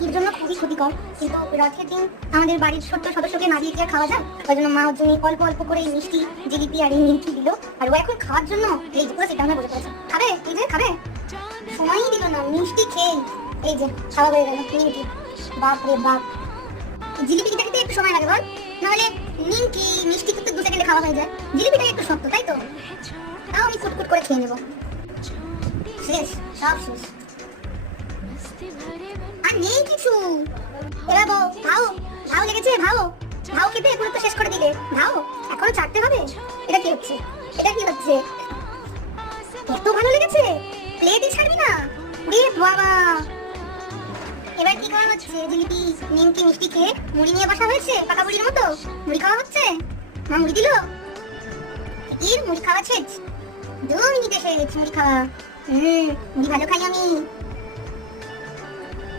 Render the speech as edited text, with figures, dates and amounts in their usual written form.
পেটের জন্য খুবই ক্ষতিকর, কিন্তু রথের দিন আমাদের বাড়ির ছোট্ট সদস্যকে না দিয়ে কি আর খাওয়া যায়? ওই জন্য মা ওর জন্য অল্প অল্প করে এই মিষ্টি, জিলিপি আর এই নিমকি দিল। আর ও এখন খাওয়ার জন্য এই যে পুরো সেটা আমরা বসে পড়েছে। খাবে? এই যে খাবে, সময়ই দিল না, মিষ্টি খেয়ে এই যে খাওয়া হয়ে গেল নিমকি। বাপ রে বাপ, জিলিপিটা খেতে একটু সময় লাগে বল, নাহলে নিমকি মিষ্টি কিন্তু 2 সেকেন্ডে খাওয়া হয়ে যায়। জিলিপিটা একটু শক্ত, তাই তো? তাও আমি কুটকুট করে খেয়ে নেবো। শেষ, সব শেষ, আর নেই কিছু। এবার বউ, ভাও ভাও লেগেছে, ভাও ভাও খেতে পুরো তো শেষ করে দিলে। ভাও এখনো চাটতে হবে? এটা কি হচ্ছে, এটা কি হচ্ছে? এত ভালো লেগেছে, প্লেটই ছাড়বি না রে বাবা। এবার কি করা হচ্ছে? জিলিপি নিমকি মিষ্টি খেয়ে মুড়ি নিয়ে বসা হয়েছে পাকা বুড়ির মতো। মুড়ি খাওয়া হচ্ছে, মা মুড়ি দিল। মুড়ি খাওয়া শেষ, 2 মিনিটে শেষ মুড়ি খাওয়া। মুড়ি ভালো খাই আমি।